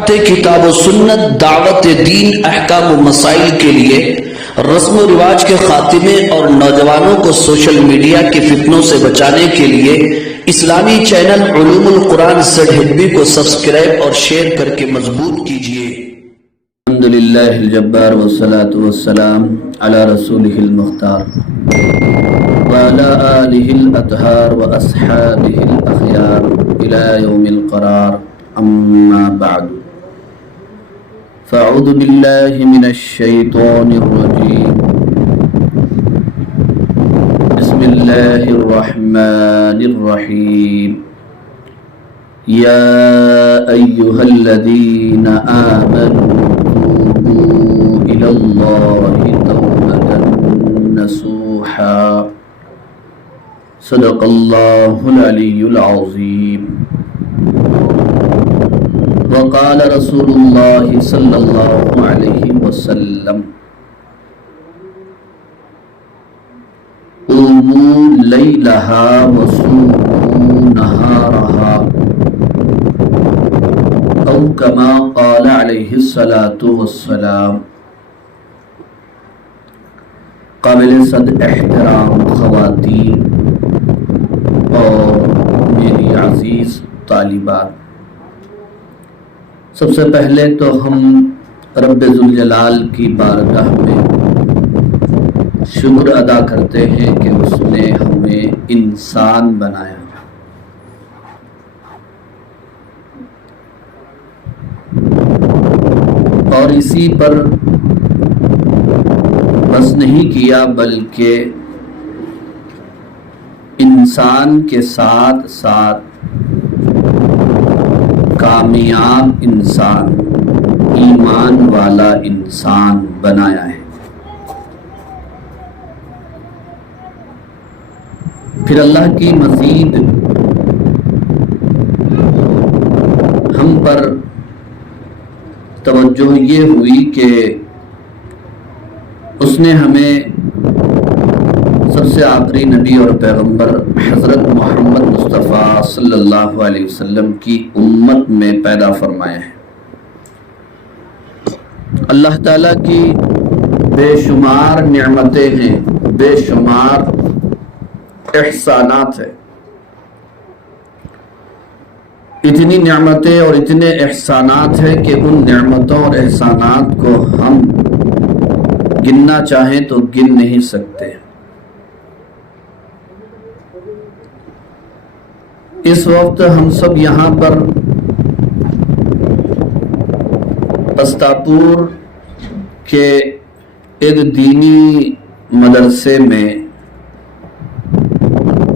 کتاب و سنت، دعوت دین، احکام و مسائل کے لیے، رسم و رواج کے خاتمے اور نوجوانوں کو سوشل میڈیا کے فتنوں سے بچانے کے لیے اسلامی چینل علوم القرآن ZHB کو سبسکرائب اور شیئر کر کے مضبوط کیجیے۔ الحمدللہ الجبار والصلاة والسلام علی رسولہ المختار وعلی آلہ الاطہار واصحابہ الاخیار الی یوم القرار، اما بعد فاعوذ باللہ من الشیطان الرجیم، بسم اللہ الرحمن الرحیم، یا ایہا الذین آمنوا توبوا الی اللہ توبۃ نصوحا، صدق اللہ العلی العظیم۔ وقال رسول اللہ صلی اللہ علیہ وسلم، قوموا لیلہا وصوموا نہارہا، او کما قال علیہ الصلاة والسلام۔ قابل صد احترام خواتین اور میری عزیز طالبات، سب سے پہلے تو ہم رب ذوالجلال کی بارگاہ میں شکر ادا کرتے ہیں کہ اس نے ہمیں انسان بنایا، اور اسی پر بس نہیں کیا بلکہ انسان کے ساتھ ساتھ کامیاب انسان، ایمان والا انسان بنایا ہے۔ پھر اللہ کی مزید ہم پر توجہ یہ ہوئی کہ اس نے ہمیں سب سے آخری نبی اور پیغمبر حضرت محمد مصطفیٰ صلی اللہ علیہ وسلم کی امت میں پیدا فرمایا ہے۔ اللہ تعالیٰ کی بے شمار نعمتیں ہیں، بے شمار احسانات ہیں، اتنی نعمتیں اور اتنے احسانات ہیں کہ ان نعمتوں اور احسانات کو ہم گننا چاہیں تو گن نہیں سکتے۔ اس وقت ہم سب یہاں پر پستاپور کے ایک دینی مدرسے میں،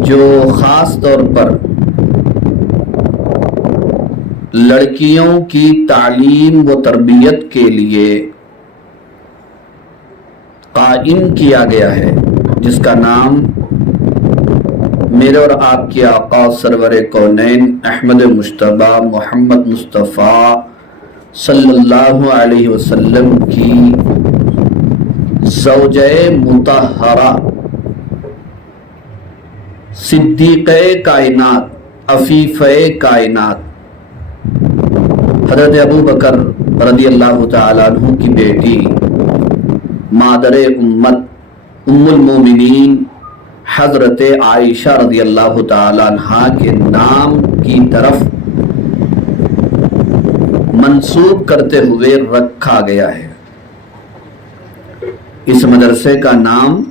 جو خاص طور پر لڑکیوں کی تعلیم و تربیت کے لیے قائم کیا گیا ہے، جس کا نام میرے اور آپ کے آقا سرور کونین احمد مجتبی محمد مصطفیٰ صلی اللہ علیہ وسلم کی زوجہ مطہرہ، صدیقہ کائنات، عفیفہ کائنات، حضرت ابو بکر رضی اللہ تعالیٰ عنہ کی بیٹی، مادر امت، ام المومنین حضرت عائشہ رضی اللہ تعالیٰ عنہا کے نام کی طرف منسوب کرتے ہوئے رکھا گیا ہے۔ اس مدرسے کا نام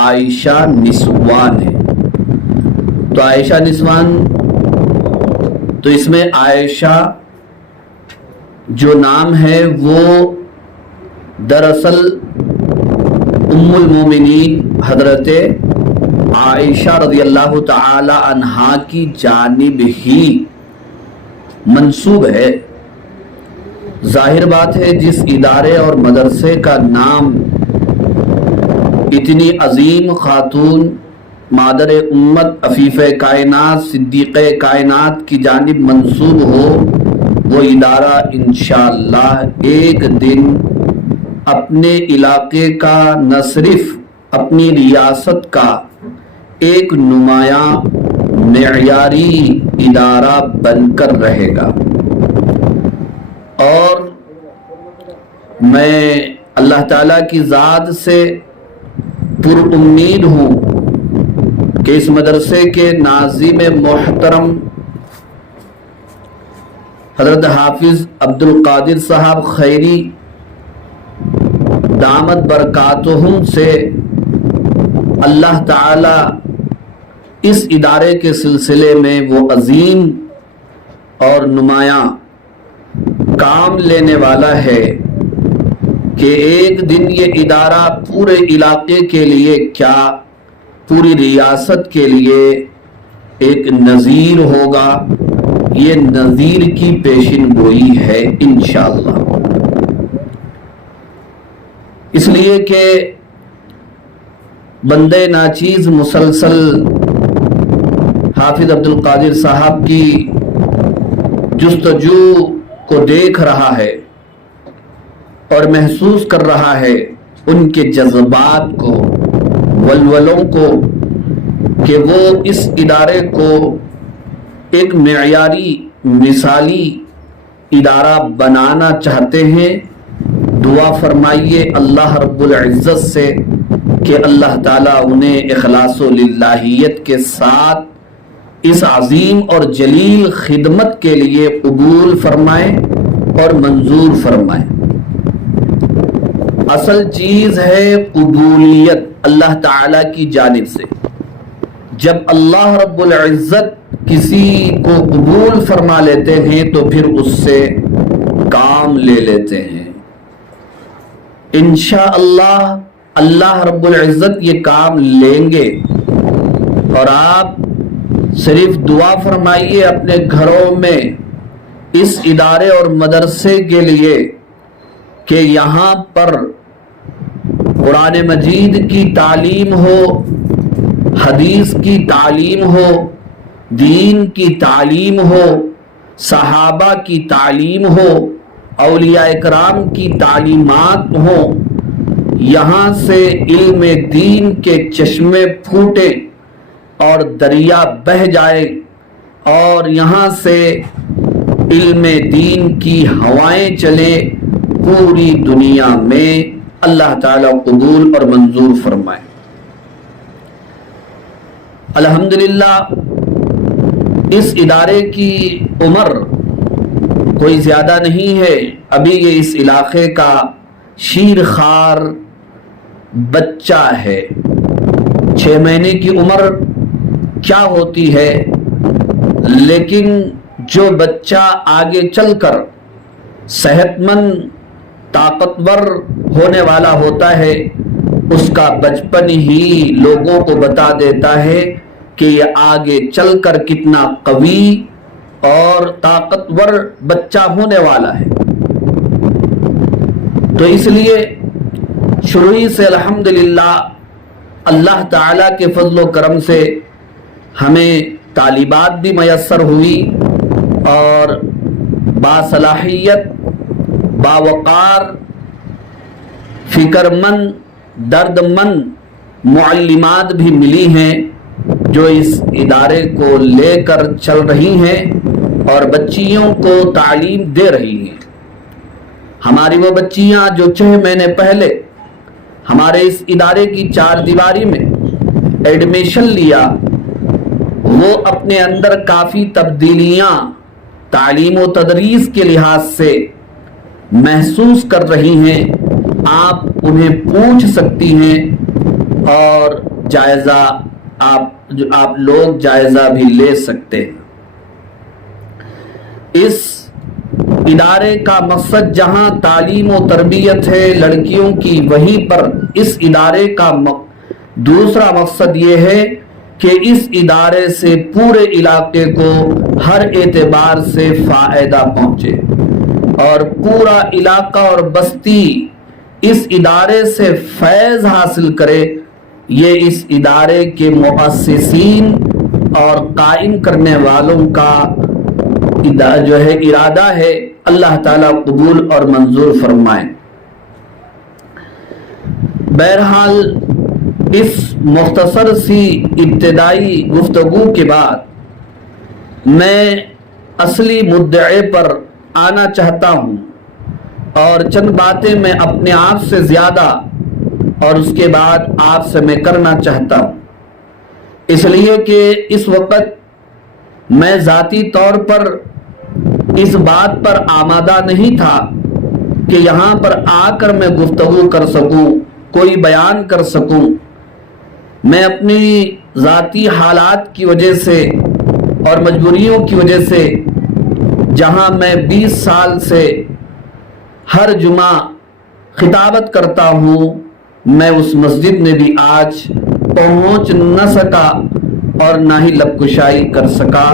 عائشہ نسوان ہے۔ تو عائشہ نسوان، تو اس میں عائشہ جو نام ہے وہ دراصل ام المومنین حضرت عائشہ رضی اللہ تعالی عنہا کی جانب ہی منسوب ہے۔ ظاہر بات ہے جس ادارے اور مدرسے کا نام اتنی عظیم خاتون، مادر امت، عفیفہ کائنات، صدیقہ کائنات کی جانب منسوب ہو، وہ ادارہ انشاءاللہ ایک دن اپنے علاقے کا، نہ صرف اپنی ریاست کا ایک نمایاں معیاری ادارہ بن کر رہے گا۔ میں اللہ تعالیٰ کی ذات سے پر امید ہوں کہ اس مدرسے کے ناظم محترم حضرت حافظ عبد القادر صاحب خیری دامت برکاتہم سے اللہ تعالی اس ادارے کے سلسلے میں وہ عظیم اور نمایاں کام لینے والا ہے کہ ایک دن یہ ادارہ پورے علاقے کے لیے کیا پوری ریاست کے لیے ایک نذیر ہوگا. یہ نذیر کی پیشن گوئی ہے انشاءاللہ. اس لیے کہ بندے ناچیز مسلسل حافظ عبد القادر صاحب کی جستجو کو دیکھ رہا ہے اور محسوس کر رہا ہے ان کے جذبات کو، ولولوں کو، کہ وہ اس ادارے کو ایک معیاری مثالی ادارہ بنانا چاہتے ہیں. دعا فرمائیے اللہ رب العزت سے کہ اللہ تعالیٰ انہیں اخلاص و للہیت کے ساتھ اس عظیم اور جلیل خدمت کے لیے قبول فرمائے اور منظور فرمائے. اصل چیز ہے قبولیت اللہ تعالیٰ کی جانب سے. جب اللہ رب العزت کسی کو قبول فرما لیتے ہیں تو پھر اس سے کام لے لیتے ہیں. انشاءاللہ اللہ رب العزت یہ کام لیں گے. اور آپ صرف دعا فرمائیے اپنے گھروں میں اس ادارے اور مدرسے کے لیے کہ یہاں پر قرآن مجید کی تعلیم ہو، حدیث کی تعلیم ہو، دین کی تعلیم ہو، صحابہ کی تعلیم ہو، اولیاء اکرام کی تعلیمات ہوں. یہاں سے علم دین کے چشمے پھوٹے اور دریا بہہ جائے اور یہاں سے علم دین کی ہوائیں چلے پوری دنیا میں. اللہ تعالیٰ قبول اور منظور فرمائے. الحمدللہ اس ادارے کی عمر کوئی زیادہ نہیں ہے. ابھی یہ اس علاقے کا شیر خوار بچہ ہے. 6 مہینے کی عمر کیا ہوتی ہے، لیکن جو بچہ آگے چل کر صحت مند طاقتور ہونے والا ہوتا ہے اس کا بچپن ہی لوگوں کو بتا دیتا ہے کہ یہ آگے چل کر کتنا قوی اور طاقتور بچہ ہونے والا ہے. تو اس لیے شروع سے الحمدللہ اللہ تعالیٰ کے فضل و کرم سے ہمیں طالبات بھی میسر ہوئی اور باصلاحیت، باوقار، فکر مند، درد مند معلمات بھی ملی ہیں جو اس ادارے کو لے کر چل رہی ہیں اور بچیوں کو تعلیم دے رہی ہیں. ہماری وہ بچیاں جو 6 مہینے پہلے ہمارے اس ادارے کی 4 دیواری میں ایڈمیشن لیا، وہ اپنے اندر کافی تبدیلیاں تعلیم و تدریس کے لحاظ سے محسوس کر رہی ہیں. آپ انہیں پوچھ سکتی ہیں اور جائزہ آپ لوگ جائزہ بھی لے سکتے ہیں. اس ادارے کا مقصد جہاں تعلیم و تربیت ہے لڑکیوں کی، وہیں پر اس ادارے کا دوسرا مقصد یہ ہے کہ اس ادارے سے پورے علاقے کو ہر اعتبار سے فائدہ پہنچے اور پورا علاقہ اور بستی اس ادارے سے فیض حاصل کرے. یہ اس ادارے کے مؤسسین اور قائم کرنے والوں کا جو ہے ارادہ ہے. اللہ تعالیٰ قبول اور منظور فرمائے. بہرحال اس مختصر سی ابتدائی گفتگو کے بعد میں اصلی مدعے پر آنا چاہتا ہوں اور چند باتیں میں اپنے آپ سے زیادہ اور اس کے بعد آپ سے میں کرنا چاہتا ہوں، اس لیے کہ اس وقت میں ذاتی طور پر اس بات پر آمادہ نہیں تھا کہ یہاں پر آ کر میں گفتگو کر سکوں، کوئی بیان کر سکوں۔ میں اپنی ذاتی حالات کی وجہ سے اور مجبوریوں کی وجہ سے جہاں میں 20 سال سے ہر جمعہ خطابت کرتا ہوں، میں اس مسجد میں بھی آج پہنچ نہ سکا اور نہ ہی لب کشائی کر سکا،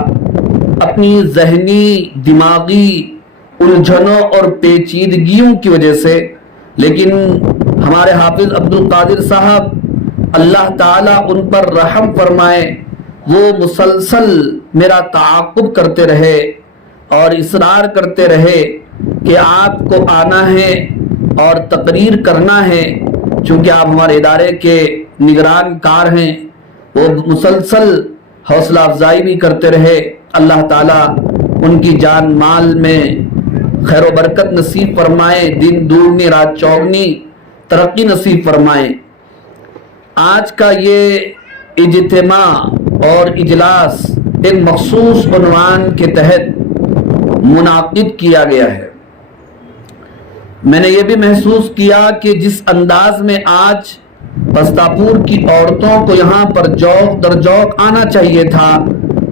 اپنی ذہنی دماغی الجھنوں اور پیچیدگیوں کی وجہ سے۔ لیکن ہمارے حافظ عبد القادر صاحب اللہ تعالیٰ ان پر رحم فرمائے، وہ مسلسل میرا تعاقب کرتے رہے اور اصرار کرتے رہے کہ آپ کو آنا ہے اور تقریر کرنا ہے، چونکہ آپ ہمارے ادارے کے نگران کار ہیں۔ وہ مسلسل حوصلہ افزائی بھی کرتے رہے۔ اللہ تعالیٰ ان کی جان مال میں خیر و برکت نصیب فرمائے، دن دگنی رات چوگنی ترقی نصیب فرمائے۔ آج کا یہ اجتماع اور اجلاس ایک مخصوص عنوان کے تحت منعقد کیا گیا ہے۔ میں نے یہ بھی محسوس کیا کہ جس انداز میں آج پستاپور کی عورتوں کو یہاں پر جوق در جوق آنا چاہیے تھا،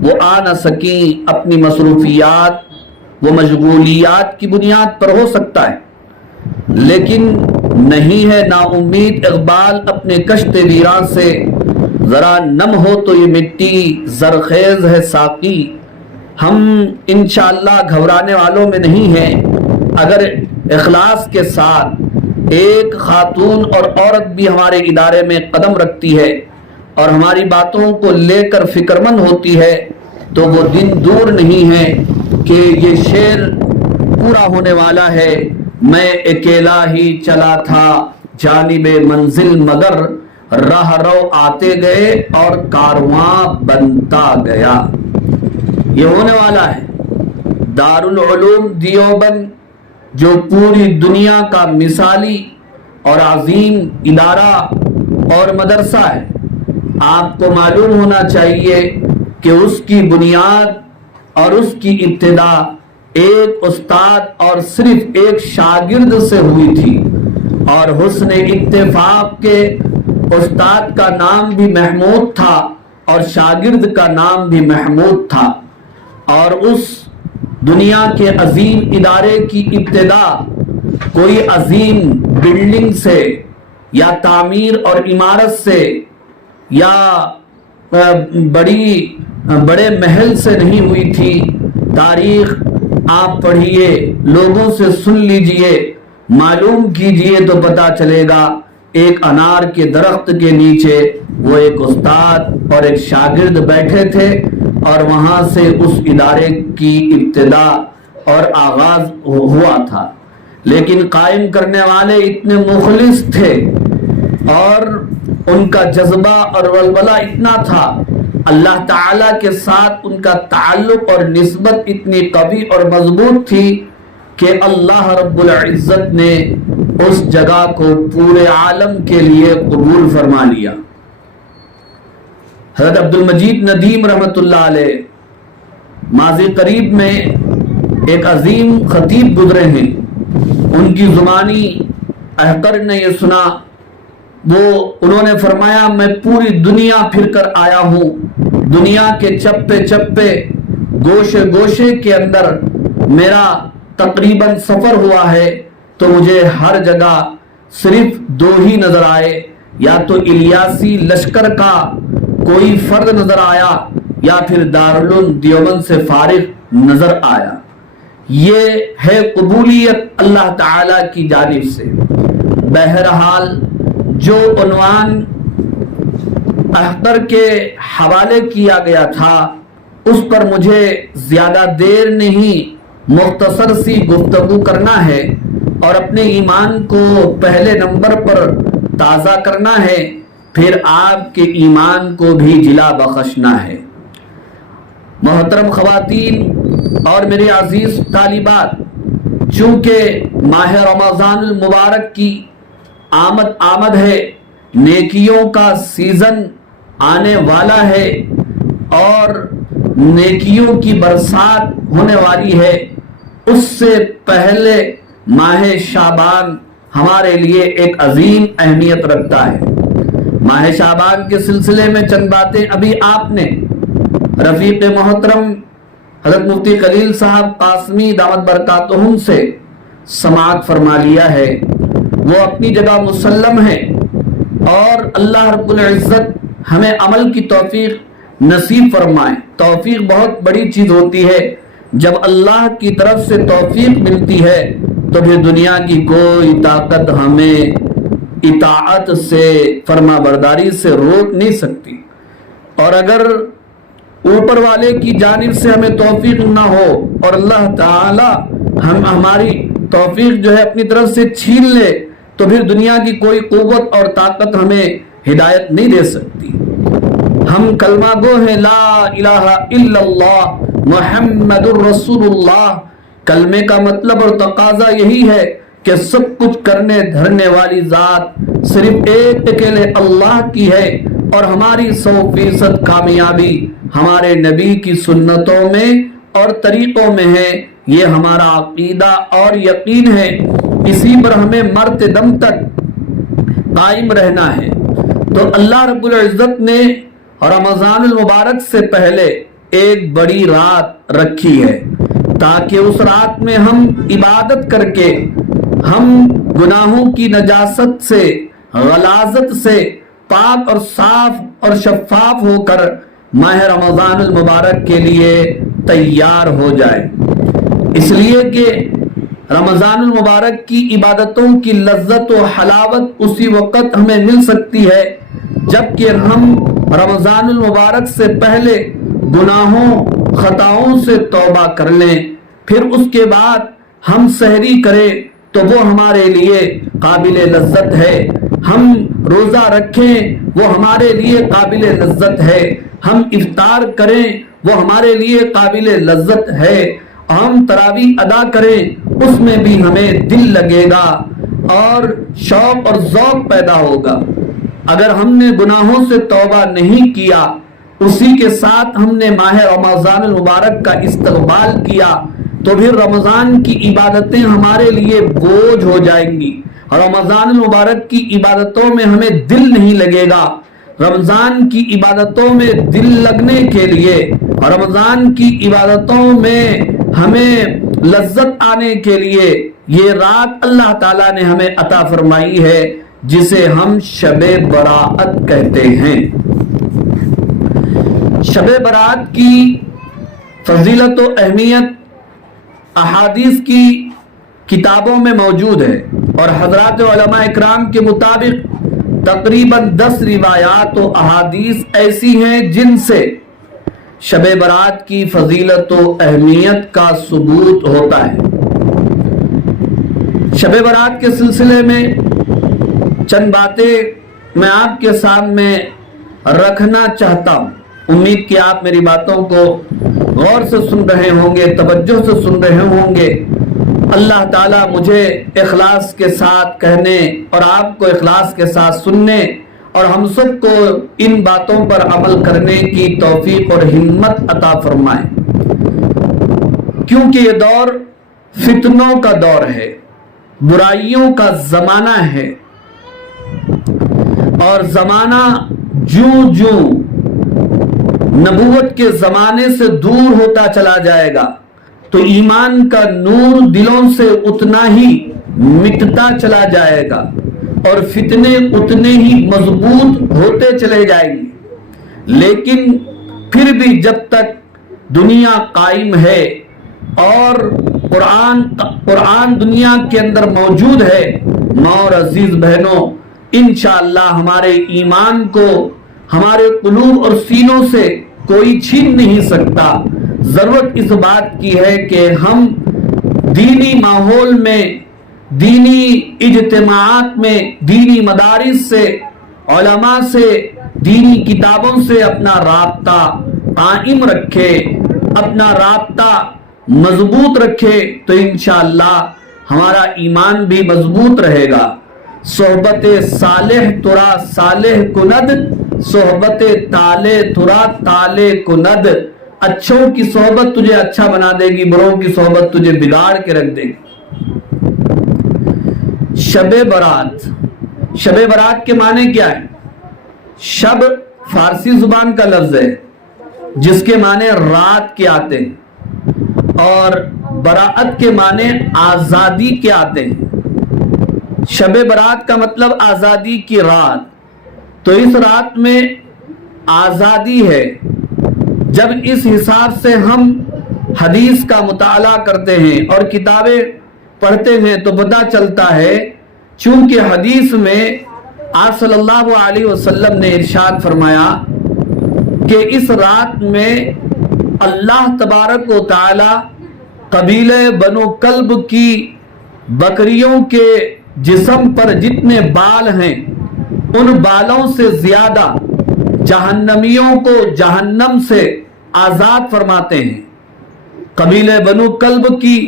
وہ آ نہ سکیں، اپنی مصروفیات و مشغولیات کی بنیاد پر ہو سکتا ہے، لیکن نہیں ہے نا امید اقبال اپنے کشت ویراں سے، ذرا نم ہو تو یہ مٹی زرخیز ہے ساقی۔ ہم انشاءاللہ گھبرانے والوں میں نہیں ہیں۔ اگر اخلاص کے ساتھ ایک خاتون اور عورت بھی ہمارے ادارے میں قدم رکھتی ہے اور ہماری باتوں کو لے کر فکر مند ہوتی ہے تو وہ دن دور نہیں ہے کہ یہ شعر پورا ہونے والا ہے۔ میں اکیلا ہی چلا تھا جانب منزل، مگر راہ رو آتے گئے اور کارواں بنتا گیا۔ یہ ہونے والا ہے۔ دارالعلوم دیوبند جو پوری دنیا کا مثالی اور عظیم ادارہ اور مدرسہ ہے، آپ کو معلوم ہونا چاہیے کہ اس کی بنیاد اور اس کی ابتدا ایک استاد اور صرف ایک شاگرد سے ہوئی تھی، اور حسن اتفاق کے استاد کا نام بھی محمود تھا اور شاگرد کا نام بھی محمود تھا، اور اس دنیا کے عظیم ادارے کی ابتدا کوئی عظیم بلڈنگ سے یا تعمیر اور عمارت سے یا بڑے محل سے نہیں ہوئی تھی۔ تاریخ آپ پڑھیے، لوگوں سے سن لیجئے، معلوم کیجئے تو پتا چلے گا۔ ایک انار کے درخت کے نیچے وہ ایک استاد اور ایک شاگرد بیٹھے تھے، اور وہاں سے اس ادارے کی ابتدا اور آغاز ہوا تھا۔ لیکن قائم کرنے والے اتنے مخلص تھے اور ان کا جذبہ اور ولولہ اتنا تھا، اللہ تعالیٰ کے ساتھ ان کا تعلق اور نسبت اتنی قوی اور مضبوط تھی کہ اللہ رب العزت نے اس جگہ کو پورے عالم کے لیے قبول فرما لیا۔ حضرت عبد المجید ندیم رحمۃ اللہ علیہ ماضی قریب میں ایک عظیم خطیب گزرے ہیں، ان کی زبانی احقر نے یہ سنا، انہوں نے فرمایا میں پوری دنیا پھر کر آیا ہوں، دنیا کے چپے چپے گوشے گوشے کے اندر میرا تقریباً سفر ہوا ہے، تو مجھے ہر جگہ صرف دو ہی نظر آئے، یا تو الیاسی لشکر کا کوئی فرد نظر آیا یا پھر دارالعلوم دیوبند سے فارغ نظر آیا۔ یہ ہے قبولیت اللہ تعالی کی جانب سے۔ بہرحال جو عنوان احقر کے حوالے کیا گیا تھا اس پر مجھے زیادہ دیر نہیں مختصر سی گفتگو کرنا ہے اور اپنے ایمان کو پہلے نمبر پر تازہ کرنا ہے، پھر آپ کے ایمان کو بھی جلا بخشنا ہے۔ محترم خواتین اور میرے عزیز طالبات، چونکہ ماہ رمضان المبارک کی آمد ہے، نیکیوں کا سیزن آنے والا ہے اور نیکیوں کی برسات ہونے والی ہے، اس سے پہلے ماہ شعبان ہمارے لیے ایک عظیم اہمیت رکھتا ہے۔ ماہ شعبان کے سلسلے میں چند باتیں ابھی آپ نے رفیق محترم حضرت مفتی خلیل صاحب قاسمی دامت برکاتہم سے سماعت فرما لیا ہے، وہ اپنی جگہ مسلم ہے، اور اللہ رب العزت ہمیں عمل کی توفیق نصیب فرمائے۔ توفیق بہت بڑی چیز ہوتی ہے، جب اللہ کی طرف سے توفیق ملتی ہے تو پھر دنیا کی کوئی طاقت ہمیں اطاعت سے، فرما برداری سے روک نہیں سکتی، اور اگر اوپر والے کی جانب سے ہمیں توفیق نہ ہو اور اللہ تعالی ہماری توفیق جو ہے اپنی طرف سے چھین لے تو پھر دنیا کی کوئی قوت اور طاقت ہمیں ہدایت نہیں دے سکتی۔ ہم کلمہ گو ہیں لا الہ الا اللہ محمد الرسول اللہ۔ کلمے کا مطلب اور تقاضا یہی ہے کہ سب کچھ کرنے دھرنے والی ذات صرف ایک اکیلے اللہ کی ہے، اور ہماری 100% کامیابی ہمارے نبی کی سنتوں میں اور طریقوں میں ہے۔ یہ ہمارا عقیدہ اور یقین ہے، اسی پر ہمیں مرتے دم تک قائم رہنا ہے۔ تو اللہ رب العزت نے رمضان المبارک سے پہلے ایک بڑی رات رکھی ہے، تاکہ اس رات میں ہم عبادت کر کے ہم گناہوں کی نجاست سے، غلاظت سے پاک اور صاف اور شفاف ہو کر ماہ رمضان المبارک کے لیے تیار ہو جائے۔ اس لیے کہ رمضان المبارک کی عبادتوں کی لذت و حلاوت اسی وقت ہمیں مل سکتی ہے جبکہ ہم رمضان المبارک سے پہلے گناہوں خطاؤں سے توبہ کر لیں، پھر اس کے بعد ہم سحری کریں تو وہ ہمارے لیے قابل لذت ہے، ہم روزہ رکھیں وہ ہمارے لیے قابل لذت ہے، ہم افطار کریں وہ ہمارے لیے قابل لذت ہے، ہم تراویح ادا کریں اس میں بھی ہمیں دل لگے گا اور شوق اور ذوق پیدا ہوگا۔ اگر ہم نے گناہوں سے توبہ نہیں کیا، اسی کے ساتھ ہم نے ماہ رمضان المبارک کا استقبال کیا، تو پھر رمضان کی عبادتیں ہمارے لیے بوجھ ہو جائیں گی، رمضان المبارک کی عبادتوں میں ہمیں دل نہیں لگے گا۔ رمضان کی عبادتوں میں دل لگنے کے لیے، رمضان کی عبادتوں میں ہمیں لذت آنے کے لیے یہ رات اللہ تعالیٰ نے ہمیں عطا فرمائی ہے، جسے ہم شب برات کہتے ہیں۔ شب برات کی فضیلت و اہمیت احادیث کی کتابوں میں موجود ہے، اور حضرات علماء اکرام کے مطابق تقریباً 10 روایات و احادیث ایسی ہیں جن سے شب برات کی فضیلت و اہمیت کا ثبوت ہوتا ہے۔ شب برات کے سلسلے میں چند باتیں میں آپ کے سامنے رکھنا چاہتا ہوں، امید کہ آپ میری باتوں کو غور سے سن رہے ہوں گے، توجہ سے سن رہے ہوں گے۔ اللہ تعالیٰ مجھے اخلاص کے ساتھ کہنے اور آپ کو اخلاص کے ساتھ سننے اور ہم سب کو ان باتوں پر عمل کرنے کی توفیق اور ہمت عطا فرمائے، کیونکہ یہ دور فتنوں کا دور ہے، برائیوں کا زمانہ ہے، اور زمانہ جوں جوں نبوت کے زمانے سے دور ہوتا چلا جائے گا تو ایمان کا نور دلوں سے اتنا ہی مٹتا چلا جائے گا، اور فتنے اتنے ہی مضبوط ہوتے چلے جائیں گے۔ لیکن پھر بھی جب تک دنیا قائم ہے اور قرآن دنیا کے اندر موجود ہے، ماں اور عزیز بہنوں، انشاءاللہ ہمارے ایمان کو ہمارے قلوب اور سینوں سے کوئی چھین نہیں سکتا۔ ضرورت اس بات کی ہے کہ ہم دینی ماحول میں، دینی اجتماعات میں، دینی مدارس سے، علماء سے، دینی کتابوں سے اپنا رابطہ قائم رکھے، اپنا رابطہ مضبوط رکھے، تو انشاءاللہ ہمارا ایمان بھی مضبوط رہے گا۔ صحبت صالح ترا صالح کند، صحبت طالع ترا طالع کند۔ اچھوں کی صحبت تجھے اچھا بنا دے گی، بروں کی صحبت تجھے بگاڑ کے رکھ دے گی۔ شب برات، شب برات کے معنی کیا ہے؟ شب فارسی زبان کا لفظ ہے جس کے معنی رات کے آتے ہیں، اور براعت کے معنی آزادی کے آتے ہیں۔ شب برات کا مطلب آزادی کی رات، تو اس رات میں آزادی ہے۔ جب اس حساب سے ہم حدیث کا مطالعہ کرتے ہیں اور کتابیں پڑھتے ہیں تو پتہ چلتا ہے، چونکہ حدیث میں آپ صلی اللہ علیہ وسلم نے ارشاد فرمایا کہ اس رات میں اللہ تبارک و تعالی قبیلہ بنو کلب کی بکریوں کے جسم پر جتنے بال ہیں ان بالوں سے زیادہ جہنمیوں کو جہنم سے آزاد فرماتے ہیں۔ قبیلہ بنو کلب کی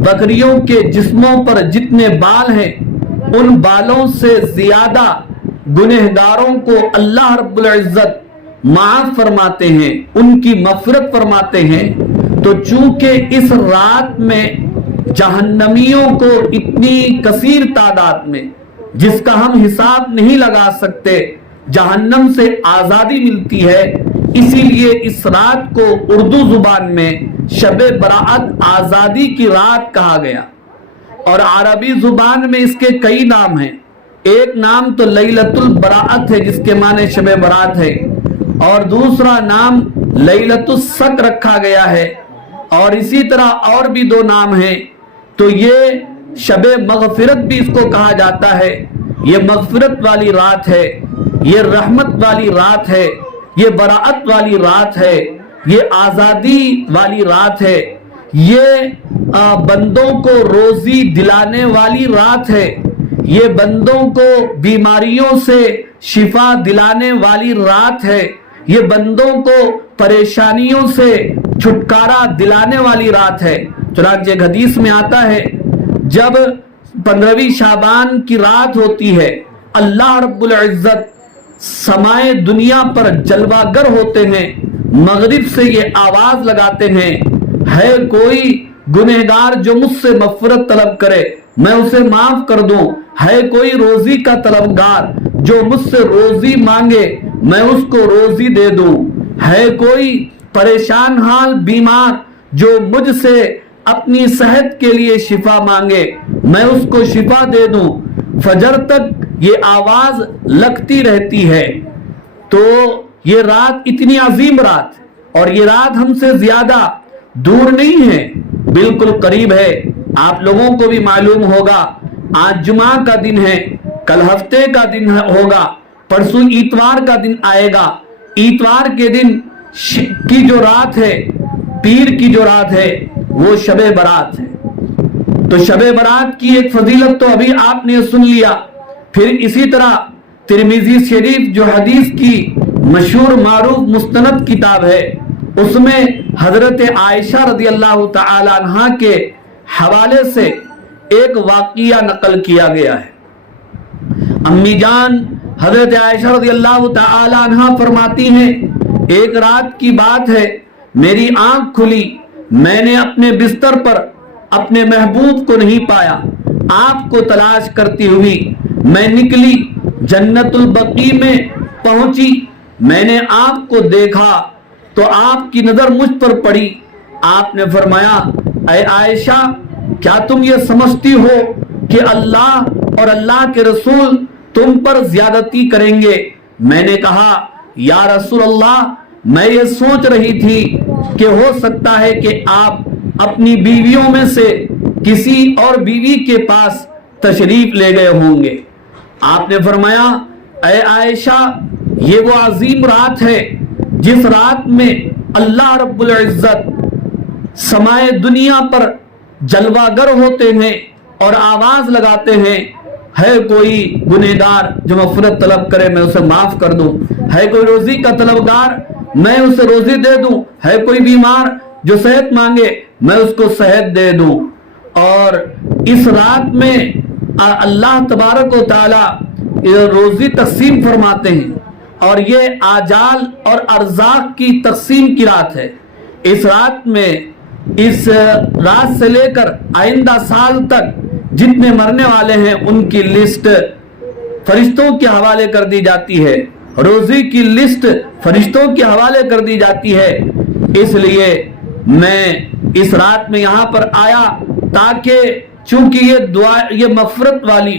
بکریوں کے جسموں پر جتنے بال ہیں ان بالوں سے زیادہ گنہگاروں کو اللہ رب العزت معاف فرماتے ہیں، ان کی مغفرت فرماتے ہیں۔ تو چونکہ اس رات میں جہنمیوں کو اتنی کثیر تعداد میں، جس کا ہم حساب نہیں لگا سکتے، جہنم سے آزادی ملتی ہے، اسی لیے اس رات کو اردو زبان میں شب براعت آزادی کی رات کہا گیا۔ اور عربی زبان میں اس کے کئی نام ہیں۔ ایک نام تو لیلۃ البراعت ہے جس کے معنی شب برات ہے، اور دوسرا نام لیلۃ الصق رکھا گیا ہے، اور اسی طرح اور بھی دو نام ہیں۔ تو یہ شب مغفرت بھی اس کو کہا جاتا ہے۔ یہ مغفرت والی رات ہے، یہ رحمت والی رات ہے، یہ براعت والی رات ہے، یہ آزادی والی رات ہے، یہ بندوں کو روزی دلانے والی رات ہے، یہ بندوں کو بیماریوں سے شفا دلانے والی رات ہے، یہ بندوں کو پریشانیوں سے چھٹکارا دلانے والی رات ہے۔ چنانچہ ایک حدیث میں آتا ہے، جب 15ویں شعبان کی رات ہوتی ہے، اللہ رب العزت سمائے دنیا پر جلوہ گر ہوتے ہیں، مغرب سے یہ آواز لگاتے ہیں، ہے کوئی گنہگار جو مجھ سے مغفرت طلب کرے میں اسے معاف کر دوں، ہے کوئی روزی کا طلبگار جو مجھ سے روزی مانگے میں اس کو روزی دے دوں، ہے کوئی پریشان حال بیمار جو مجھ سے اپنی صحت کے لیے شفا مانگے میں اس کو شفا دے دوں۔ فجر تک یہ آواز لگتی رہتی ہے۔ تو یہ رات اتنی عظیم رات، اور یہ رات ہم سے زیادہ دور نہیں ہے، بالکل قریب ہے۔ آپ لوگوں کو بھی معلوم ہوگا، آج جمعہ کا دن ہے، کل ہفتے کا دن ہوگا، پرسوں اتوار کا دن آئے گا، اتوار کے دن کی جو رات ہے، پیر کی جو رات ہے وہ شب برات ہے۔ تو شب برات کی ایک فضیلت تو ابھی آپ نے سن لیا۔ پھر اسی طرح ترمذی شریف جو حدیث کی مشہور معروف مستند کتاب ہے، اس میں حضرت عائشہ رضی اللہ تعالی عنہ کے حوالے سے ایک واقعہ نقل کیا گیا ہے۔ امی جان حضرت عائشہ رضی اللہ تعالی عنہ فرماتی ہیں، ایک رات کی بات ہے، میری آنکھ کھلی، میں نے اپنے بستر پر اپنے محبوب کو نہیں پایا، آپ کو تلاش کرتی ہوئی میں نکلی، جنت البقیع میں پہنچی، میں نے آپ کو دیکھا تو آپ کی نظر مجھ پر پڑی۔ آپ نے فرمایا، اے عائشہ کیا تم یہ سمجھتی ہو کہ اللہ اور اللہ کے رسول تم پر زیادتی کریں گے؟ میں نے کہا، یا رسول اللہ میں یہ سوچ رہی تھی کہ ہو سکتا ہے کہ آپ اپنی بیویوں میں سے کسی اور بیوی کے پاس تشریف لے گئے ہوں گے۔ آپ نے فرمایا، اے عائشہ یہ وہ عظیم رات ہے جس رات میں اللہ رب العزت سمائے دنیا پر جلوہ گر ہوتے ہیں اور آواز لگاتے ہیں، ہے کوئی گنہگار جو مغفرت طلب کرے میں اسے معاف کر دوں، ہے کوئی روزی کا طلبگار میں اسے روزی دے دوں، ہے کوئی بیمار جو صحت مانگے میں اس کو صحت دے دوں۔ اور اس رات میں اللہ تبارک و تعالی روزی تقسیم فرماتے ہیں، اور یہ آجال اور ارزاق کی تقسیم کی رات ہے۔ اس رات میں، اس رات سے لے کر آئندہ سال تک جتنے مرنے والے ہیں ان کی لسٹ فرشتوں کے حوالے کر دی جاتی ہے، روزی کی لسٹ فرشتوں کے حوالے کر دی جاتی ہے۔ اس لیے میں اس رات میں یہاں پر آیا تاکہ چونکہ یہ دعا، یہ مغفرت والی،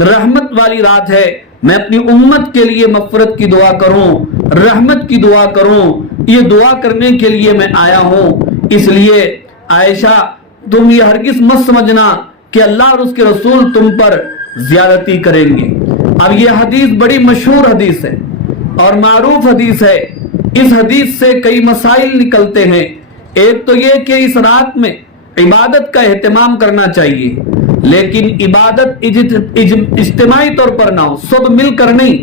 رحمت والی رات ہے، میں اپنی امت کے لیے مغفرت کی دعا کروں، رحمت کی دعا کروں۔ یہ دعا کرنے کے لیے میں آیا ہوں۔ اس لیے عائشہ، تم یہ ہرگز مت سمجھنا کہ اللہ اور اس کے رسول تم پر زیادتی کریں گے۔ اب یہ حدیث بڑی مشہور حدیث ہے اور معروف حدیث ہے۔ اس حدیث سے کئی مسائل نکلتے ہیں۔ ایک تو یہ کہ اس رات میں عبادت کا اہتمام کرنا چاہیے، لیکن عبادت اجتماعی طور پر نہ ہو، سب مل کر نہیں،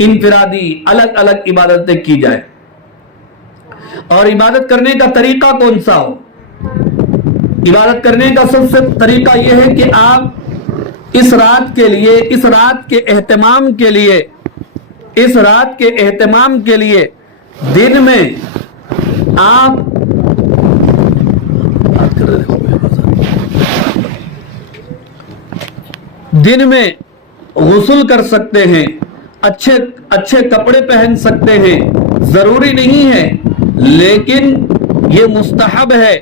انفرادی الگ الگ عبادتیں کی جائے۔ اور عبادت کرنے کا طریقہ کون سا ہو؟ عبادت کرنے کا سب سے طریقہ یہ ہے کہ آپ اس رات کے لیے، اس رات کے اہتمام کے لیے، اس رات کے اہتمام کے لیے دن میں آپ دن میں غسل کر سکتے ہیں، اچھے اچھے کپڑے پہن سکتے ہیں، ضروری نہیں ہے لیکن یہ مستحب ہے،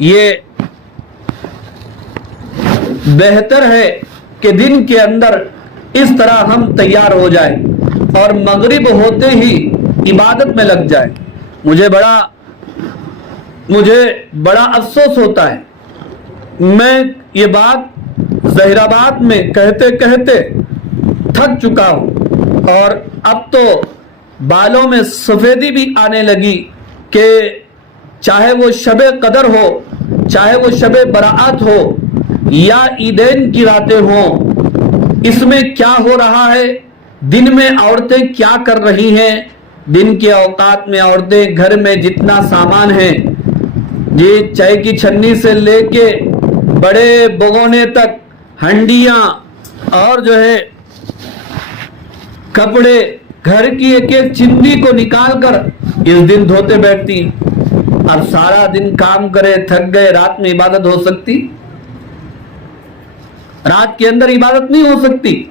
یہ بہتر ہے کہ دن کے اندر اس طرح ہم تیار ہو جائیں اور مغرب ہوتے ہی عبادت میں لگ جائیں۔ مجھے بڑا افسوس ہوتا ہے، میں یہ بات ظاہر آباد میں کہتے کہتے تھک چکا ہوں، اور اب تو بالوں میں سفیدی بھی آنے لگی کہ چاہے وہ شب قدر ہو، چاہے وہ شب برات ہو یا عیدین کی راتیں ہوں، اس میں کیا ہو رہا ہے، دن میں عورتیں کیا کر رہی ہیں۔ دن کے اوقات میں عورتیں گھر میں جتنا سامان ہے، یہ چائے کی چھنی سے لے کے بڑے بگونے تک، ہنڈیاں اور جو ہے کپڑے، گھر کی ایک ایک چندی کو نکال کر اس دن دھوتے بیٹھتی۔ اب سارا دن کام کرے، تھک گئے، رات میں عبادت ہو سکتی؟ رات کے اندر عبادت نہیں ہو سکتی۔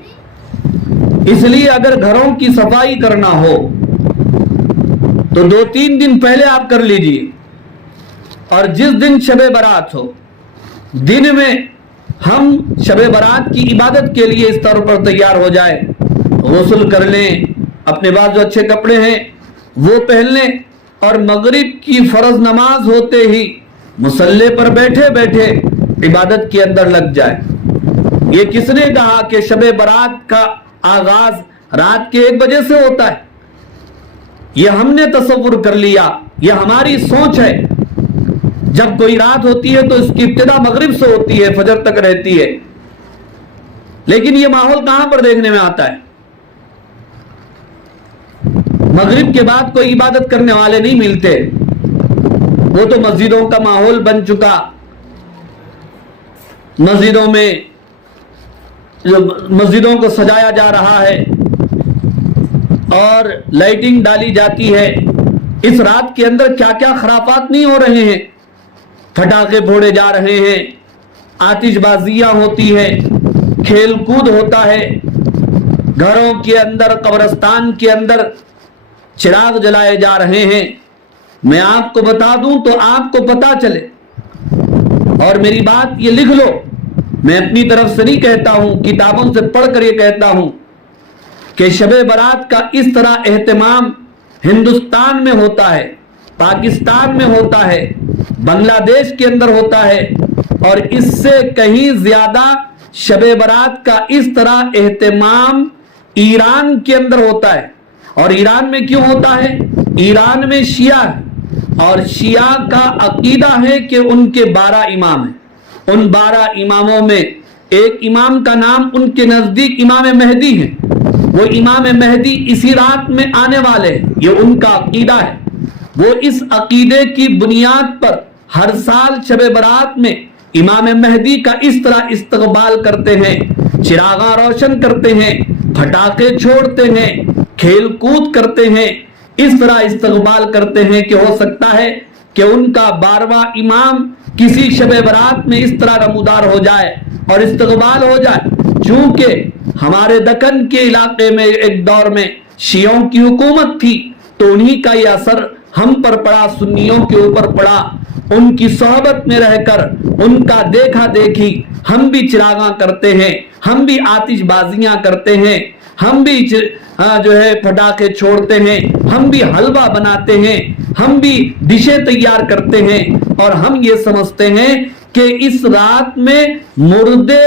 اس لیے اگر گھروں کی صفائی کرنا ہو تو 2-3 دن پہلے آپ کر لیجئے، اور جس دن شب برات ہو، دن میں ہم شب برات کی عبادت کے لیے اس طور پر تیار ہو جائے، غسل کر لیں، اپنے پاس جو اچھے کپڑے ہیں وہ پہن لیں، اور مغرب کی فرض نماز ہوتے ہی مصلی پر بیٹھے بیٹھے عبادت کے اندر لگ جائے۔ یہ کس نے کہا کہ شب برات کا آغاز رات کے 1 بجے سے ہوتا ہے؟ یہ ہم نے تصور کر لیا، یہ ہماری سوچ ہے۔ جب کوئی رات ہوتی ہے تو اس کی ابتدا مغرب سے ہوتی ہے، فجر تک رہتی ہے، لیکن یہ ماحول کہاں پر دیکھنے میں آتا ہے؟ مغرب کے بعد کوئی عبادت کرنے والے نہیں ملتے، وہ تو مسجدوں کا ماحول بن چکا، مسجدوں میں مسجدوں کو سجایا جا رہا ہے اور لائٹنگ ڈالی جاتی ہے۔ اس رات کے اندر کیا کیا خرافات نہیں ہو رہے ہیں، پٹاخے پھوڑے جا رہے ہیں، آتش بازیاں ہوتی ہیں، کھیل کود ہوتا ہے، گھروں کے اندر، قبرستان کے اندر چراغ جلائے جا رہے ہیں۔ میں آپ کو بتا دوں تو آپ کو پتا چلے، اور میری بات یہ لکھ لو، میں اپنی طرف سے نہیں کہتا ہوں، کتابوں سے پڑھ کر یہ کہتا ہوں کہ شب برات کا اس طرح اہتمام ہندوستان میں ہوتا ہے، پاکستان میں ہوتا ہے، بنگلہ دیش کے اندر ہوتا ہے، اور اس سے کہیں زیادہ شب برات کا اس طرح اہتمام ایران کے اندر ہوتا ہے۔ اور ایران میں کیوں ہوتا ہے؟ ایران میں شیعہ ہے، اور شیعہ کا عقیدہ ہے کہ ان کے 12 امام ہیں، ان 12 اماموں میں ایک امام کا نام ان کے نزدیک امام مہدی ہے، وہ امام مہدی اسی رات میں آنے والے ہیں، یہ ان کا عقیدہ ہے۔ وہ اس عقیدے کی بنیاد پر ہر سال شب برات میں امام مہدی کا اس طرح استقبال کرتے ہیں، چراغاں روشن کرتے ہیں، پٹاخے چھوڑتے ہیں، کھیل کود کرتے ہیں، اس طرح استقبال کرتے ہیں کہ ہو سکتا ہے کہ ان کا 12واں امام کسی شب برات میں اس طرح نمودار ہو جائے اور استقبال ہو جائے۔ چونکہ ہمارے دکن کے علاقے میں ایک دور میں شیعوں کی حکومت تھی، تو انہی کا یہ اثر ہم پر پڑا، سنیوں کے اوپر پڑا۔ ان کی صحبت میں رہ کر ان کا دیکھا دیکھی ہم بھی چراغاں کرتے ہیں، ہم بھی آتش بازیاں کرتے ہیں، ہم بھی جو ہے پٹاخے چھوڑتے ہیں، ہم بھی حلوہ بناتے ہیں، ہم بھی ڈشیں تیار کرتے ہیں، اور ہم یہ سمجھتے ہیں کہ اس رات میں مردے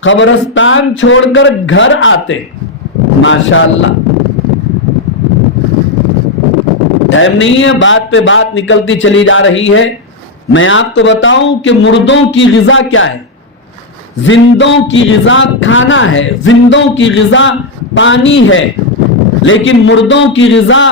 قبرستان چھوڑ کر گھر آتے۔ ماشاءاللہ، ٹائم نہیں ہے، بات پہ بات نکلتی چلی جا رہی ہے۔ میں آپ کو بتاؤں کہ مردوں کی غذا کیا ہے؟ زندوں کی غذا کھانا ہے، زندوں کی غذا پانی ہے، لیکن مردوں کی غذا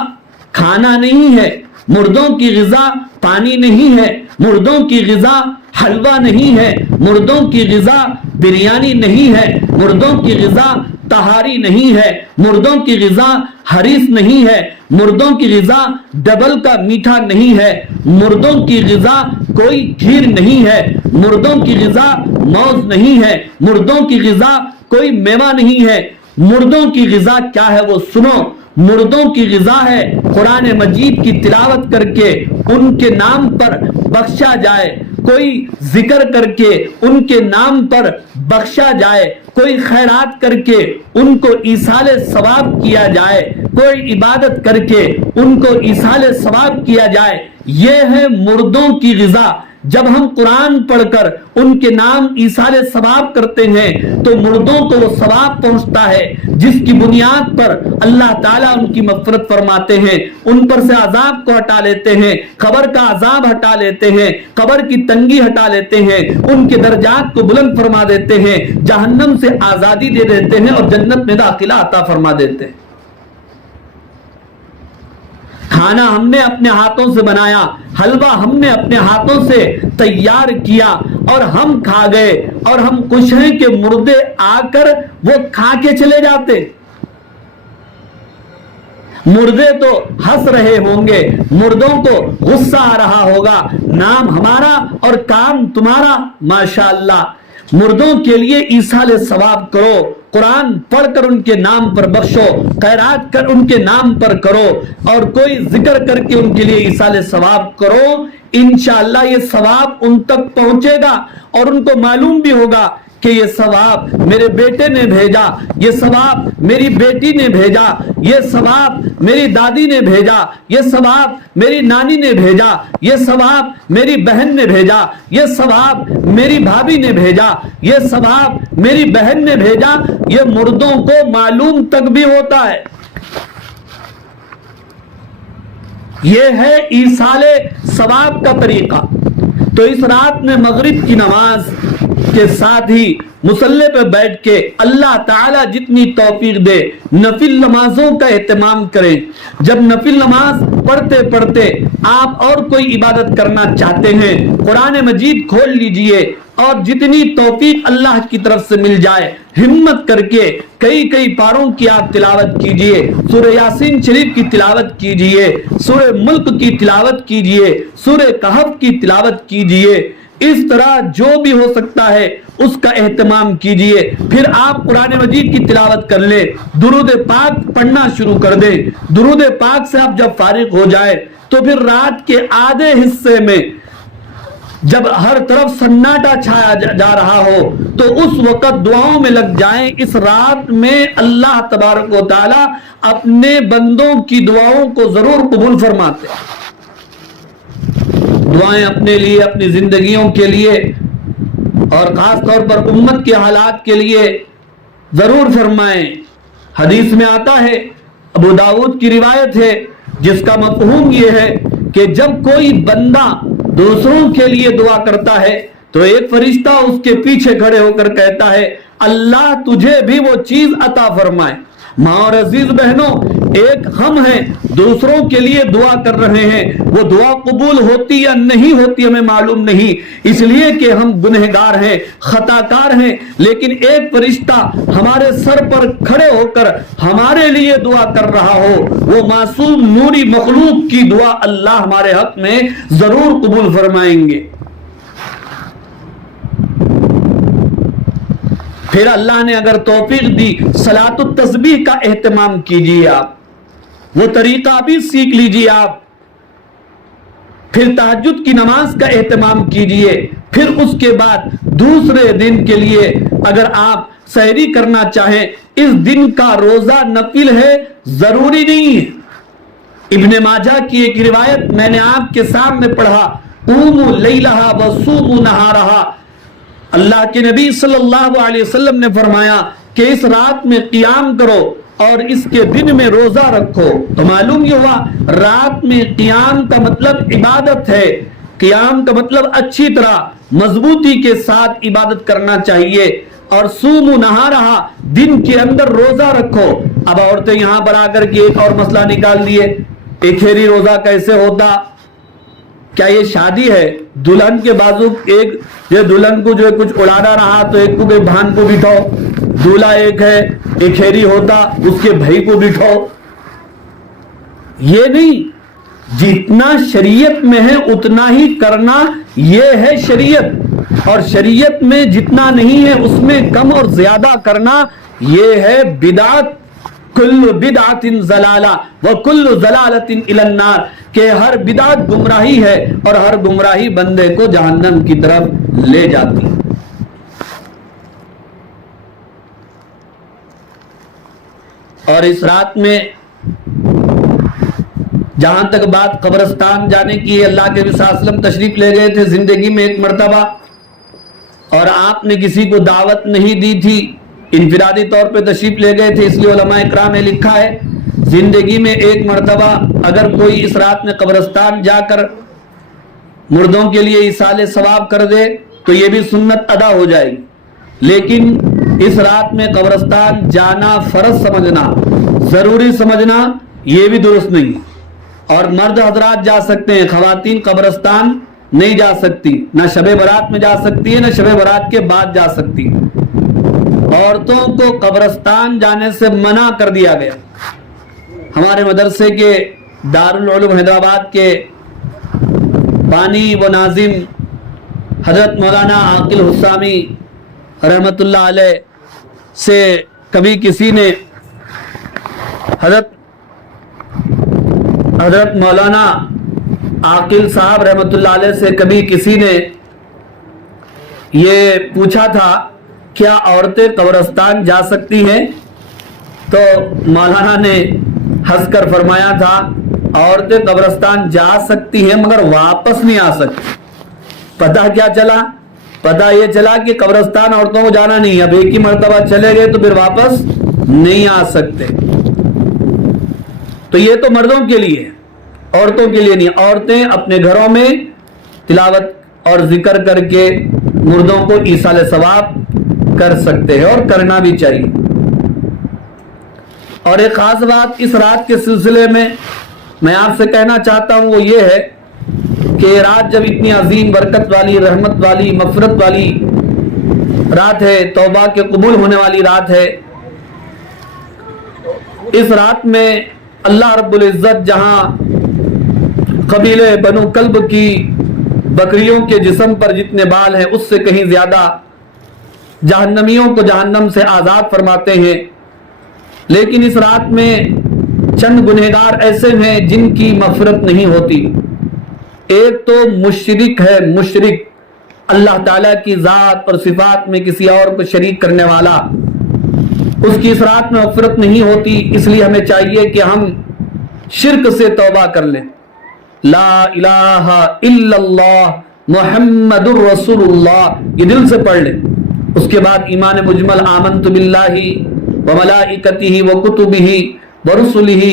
کھانا نہیں ہے، مردوں کی غذا پانی نہیں ہے، مردوں کی غذا حلوہ نہیں ہے، مردوں کی غذا بریانی نہیں ہے، مردوں کی غذا تہاری نہیں ہے، مردوں کی غذا حریص نہیں ہے، مردوں کی غذا ڈبل کا میٹھا نہیں ہے، مردوں کی غذا کوئی کھیر نہیں ہے، مردوں کی غذا موز نہیں ہے، مردوں کی غذا کوئی میوہ نہیں ہے۔ مردوں کی غذا کیا ہے وہ سنو۔ مردوں کی غذا ہے قرآن مجید کی تلاوت کر کے ان کے نام پر بخشا جائے، کوئی ذکر کر کے ان کے نام پر بخشا جائے، کوئی خیرات کر کے ان کو ایصال ثواب کیا جائے، کوئی عبادت کر کے ان کو ایصال ثواب کیا جائے۔ یہ ہے مردوں کی غذا۔ جب ہم قرآن پڑھ کر ان کے نام ایصال ثواب کرتے ہیں تو مردوں کو وہ ثواب پہنچتا ہے، جس کی بنیاد پر اللہ تعالیٰ ان کی مغفرت فرماتے ہیں، ان پر سے عذاب کو ہٹا لیتے ہیں، قبر کا عذاب ہٹا لیتے ہیں، قبر کی تنگی ہٹا لیتے ہیں، ان کے درجات کو بلند فرما دیتے ہیں، جہنم سے آزادی دے دیتے ہیں اور جنت میں داخلہ عطا فرما دیتے ہیں۔ کھانا ہم نے اپنے ہاتھوں سے بنایا، حلوہ ہم نے اپنے ہاتھوں سے تیار کیا اور ہم کھا گئے، اور ہم خوش ہیں کہ مردے آ کر وہ کھا کے چلے جاتے۔ مردے تو ہنس رہے ہوں گے، مردوں کو غصہ آ رہا ہوگا، نام ہمارا اور کام تمہارا۔ ماشاءاللہ، مردوں کے لیے ایصال ثواب کرو، قرآن پڑھ کر ان کے نام پر بخشو، خیرات کر ان کے نام پر کرو، اور کوئی ذکر کر کے ان کے لیے ایصال ثواب کرو۔ انشاءاللہ یہ ثواب ان تک پہنچے گا اور ان کو معلوم بھی ہوگا کہ یہ ثواب میرے بیٹے نے بھیجا، یہ ثواب میری بیٹی نے بھیجا، یہ ثواب میری دادی نے بھیجا، یہ ثواب میری نانی نے بھیجا، یہ ثواب میری بہن نے بھیجا، یہ ثواب میری بھابھی نے بھیجا، یہ ثواب میری بہن نے بھیجا۔ یہ مردوں کو معلوم تک بھی ہوتا ہے۔ یہ ہے ایصال ثواب کا طریقہ۔ تو اس رات میں مغرب کی نماز کے ساتھ ہی مصلی پہ بیٹھ کے اللہ تعالیٰ جتنی توفیق دے نفل نمازوں کا اہتمام کریں۔ جب نفل نماز پڑھتے پڑھتے آپ اور کوئی عبادت کرنا چاہتے ہیں، قرآن مجید کھول لیجئے اور جتنی توفیق اللہ کی طرف سے مل جائے ہمت کر کے کئی پاروں کی آپ تلاوت کیجئے، سورہ یاسین شریف کی تلاوت کیجئے، سورہ ملک کی تلاوت کیجئے، سورہ کہف کی تلاوت کیجئے۔ اس طرح جو بھی ہو سکتا ہے اس کا اہتمام کیجئے۔ پھر آپ قرآن مجید کی تلاوت کر لیں، درود پاک پڑھنا شروع کر دیں۔ درود پاک سے آپ جب فارغ ہو جائے تو پھر رات کے آدھے حصے میں جب ہر طرف سناٹا چھایا جا رہا ہو تو اس وقت دعاؤں میں لگ جائیں۔ اس رات میں اللہ تبارک و تعالی اپنے بندوں کی دعاؤں کو ضرور قبول فرماتے ہیں۔ دعائیں اپنے لیے، اپنی زندگیوں کے لیے اور خاص طور پر امت کے حالات کے لیے ضرور فرمائیں۔ حدیث میں آتا ہے، ابو داؤد کی روایت ہے، جس کا مفہوم یہ ہے کہ جب کوئی بندہ دوسروں کے لیے دعا کرتا ہے تو ایک فرشتہ اس کے پیچھے کھڑے ہو کر کہتا ہے، اللہ تجھے بھی وہ چیز عطا فرمائے۔ ماں اور عزیز بہنوں، ایک ہم ہیں دوسروں کے لیے دعا کر رہے ہیں، وہ دعا قبول ہوتی یا نہیں ہوتی ہمیں معلوم نہیں، اس لیے کہ ہم گنہگار ہیں، خطا کار ہیں، لیکن ایک فرشتہ ہمارے سر پر کھڑے ہو کر ہمارے لیے دعا کر رہا ہو، وہ معصوم نوری مخلوق کی دعا اللہ ہمارے حق میں ضرور قبول فرمائیں گے۔ پھر اللہ نے اگر توفیق دی، صلاۃ التسبیح کا اہتمام کیجیے، آپ وہ طریقہ بھی سیکھ لیجیے، آپ پھر تہجد کی نماز کا اہتمام کیجیے، پھر اس کے بعد دوسرے دن کے لیے اگر آپ سحری کرنا چاہیں، اس دن کا روزہ نفل ہے، ضروری نہیں ہے۔ ابن ماجہ کی ایک روایت میں نے آپ کے سامنے پڑھا، قوموا لیلہا وصوموا نہارہا، اللہ کے نبی صلی اللہ علیہ وسلم نے فرمایا کہ اس رات میں قیام کرو اور اس کے دن میں روزہ رکھو۔ تو معلوم یہ ہوا رات میں قیام کا مطلب عبادت ہے، قیام کا مطلب اچھی طرح مضبوطی کے ساتھ عبادت کرنا چاہیے، اور صوموا نہارہا، دن کے اندر روزہ رکھو۔ اب عورتیں یہاں پر آ کر کے ایک اور مسئلہ نکال دیے، ایکھیری روزہ کیسے ہوتا؟ کیا یہ شادی ہے؟ دلہن کے بازو ایک یہ دلہن کو جو ہے کچھ اڑانا رہا تو ایک کو بہن کو بٹھاؤ، دولہا ایک ہے، ایک ہیری ہوتا اس کے بھائی کو بٹھاؤ، یہ نہیں، جتنا شریعت میں ہے اتنا ہی کرنا، یہ ہے شریعت، اور شریعت میں جتنا نہیں ہے اس میں کم اور زیادہ کرنا یہ ہے بدعت۔ کل بدعت ضلالہ وکل ضلالۃ الی النار، کہ ہر بدعت گمراہی ہے اور ہر گمراہی بندے کو جہنم کی طرف لے جاتی ہے۔ اور اس رات میں جہاں تک بات قبرستان جانے کی ہے، اللہ کے نبی صلی اللہ علیہ وسلم تشریف لے گئے تھے زندگی میں ایک مرتبہ، اور آپ نے کسی کو دعوت نہیں دی تھی، انفرادی طور پہ تشریف لے گئے تھے، اس لیے علماء اکرام نے لکھا ہے زندگی میں ایک مرتبہ اگر کوئی اس رات میں قبرستان جا کر مردوں کے لیے ایصال ثواب کر دے تو یہ بھی سنت ادا ہو جائے گی، لیکن اس رات میں قبرستان جانا فرض سمجھنا، ضروری سمجھنا، یہ بھی درست نہیں۔ اور مرد حضرات جا سکتے ہیں، خواتین قبرستان نہیں جا سکتی، نہ شب برات میں جا سکتی ہے نہ شب برات کے بعد جا سکتی۔ عورتوں کو قبرستان جانے سے منع کر دیا گیا۔ ہمارے مدرسے کے دارالعلوم حیدرآباد کے بانی و ناظم حضرت مولانا عاقل حسامی رحمت اللہ علیہ سے کبھی کسی نے حضرت مولانا عاقل صاحب رحمت اللہ علیہ سے کبھی کسی نے یہ پوچھا تھا کیا عورتیں قبرستان جا سکتی ہیں؟ تو مولانا نے ہنس کر فرمایا تھا عورتیں قبرستان جا سکتی ہیں مگر واپس نہیں آ سکتی۔ پتہ کیا چلا؟ پتہ یہ چلا کہ قبرستان عورتوں کو جانا نہیں، اب ایک ہی مرتبہ چلے گئے تو پھر واپس نہیں آ سکتے۔ تو یہ تو مردوں کے لیے، عورتوں کے لیے نہیں۔ عورتیں اپنے گھروں میں تلاوت اور ذکر کر کے مردوں کو ایصال ثواب کر سکتے ہیں اور کرنا بھی چاہیے۔ اور ایک خاص بات اس رات کے سلسلے میں میں آپ سے کہنا چاہتا ہوں وہ یہ ہے کہ رات جب اتنی عظیم برکت والی، رحمت والی، مغفرت والی رات ہے، توبہ کے قبول ہونے والی رات ہے، اس رات میں اللہ رب العزت جہاں قبیلے بنو کلب کی بکریوں کے جسم پر جتنے بال ہیں اس سے کہیں زیادہ جہنمیوں کو جہنم سے آزاد فرماتے ہیں، لیکن اس رات میں چند گنہگار ایسے ہیں جن کی مغفرت نہیں ہوتی۔ ایک تو مشرک ہے، مشرک، اللہ تعالیٰ کی ذات اور صفات میں کسی اور کو شریک کرنے والا، اس کی اس رات میں مغفرت نہیں ہوتی۔ اس لیے ہمیں چاہیے کہ ہم شرک سے توبہ کر لیں، لا الہ الا اللہ محمد الرسول اللہ یہ دل سے پڑھ لیں، اس کے بعد ایمان مجمل آمنت باللہ وملائکتہ وکتبہ ورسلہ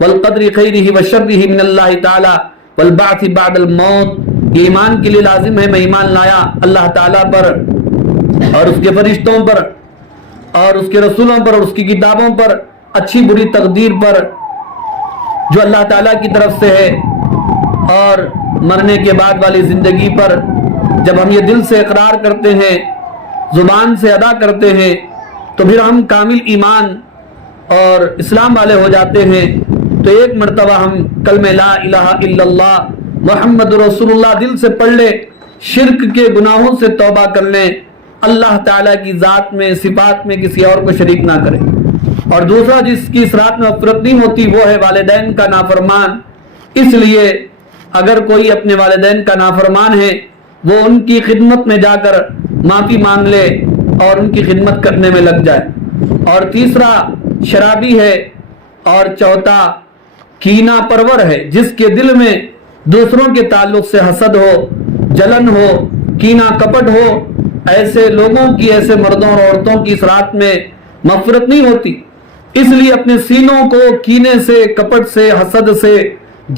والقدر خیرہ وشرہ من اللہ تعالی والبعث بعد الموت، یہ ایمان کے لیے لازم ہے۔ میں ایمان لایا اللہ تعالیٰ پر اور اس کے فرشتوں پر اور اس کے رسولوں پر اور اس کی کتابوں پر، اچھی بری تقدیر پر، جو اللہ تعالیٰ کی طرف سے ہے، اور مرنے کے بعد والی زندگی پر جب ہم یہ دل سے اقرار کرتے ہیں، زبان سے ادا کرتے ہیں، تو پھر ہم کامل ایمان اور اسلام والے ہو جاتے ہیں۔ تو ایک مرتبہ ہم کلمہ لا الہ الا اللہ محمد رسول اللہ دل سے پڑھ لیں، شرک کے گناہوں سے توبہ کر لیں، اللہ تعالیٰ کی ذات میں صفات میں کسی اور کو شریک نہ کریں۔ اور دوسرا جس کی اس رات میں مغفرت نہیں ہوتی وہ ہے والدین کا نافرمان۔ اس لیے اگر کوئی اپنے والدین کا نافرمان ہے وہ ان کی خدمت میں جا کر معافی مانگ لے اور ان کی خدمت کرنے میں لگ جائے۔ اور تیسرا شرابی ہے، اور چوتھا کینہ پرور ہے، جس کے دل میں دوسروں کے تعلق سے حسد ہو، جلن ہو، کینہ کپٹ ہو۔ ایسے لوگوں کی، ایسے مردوں اور عورتوں کی اس رات میں مغفرت نہیں ہوتی۔ اس لیے اپنے سینوں کو کینے سے، کپٹ سے، حسد سے،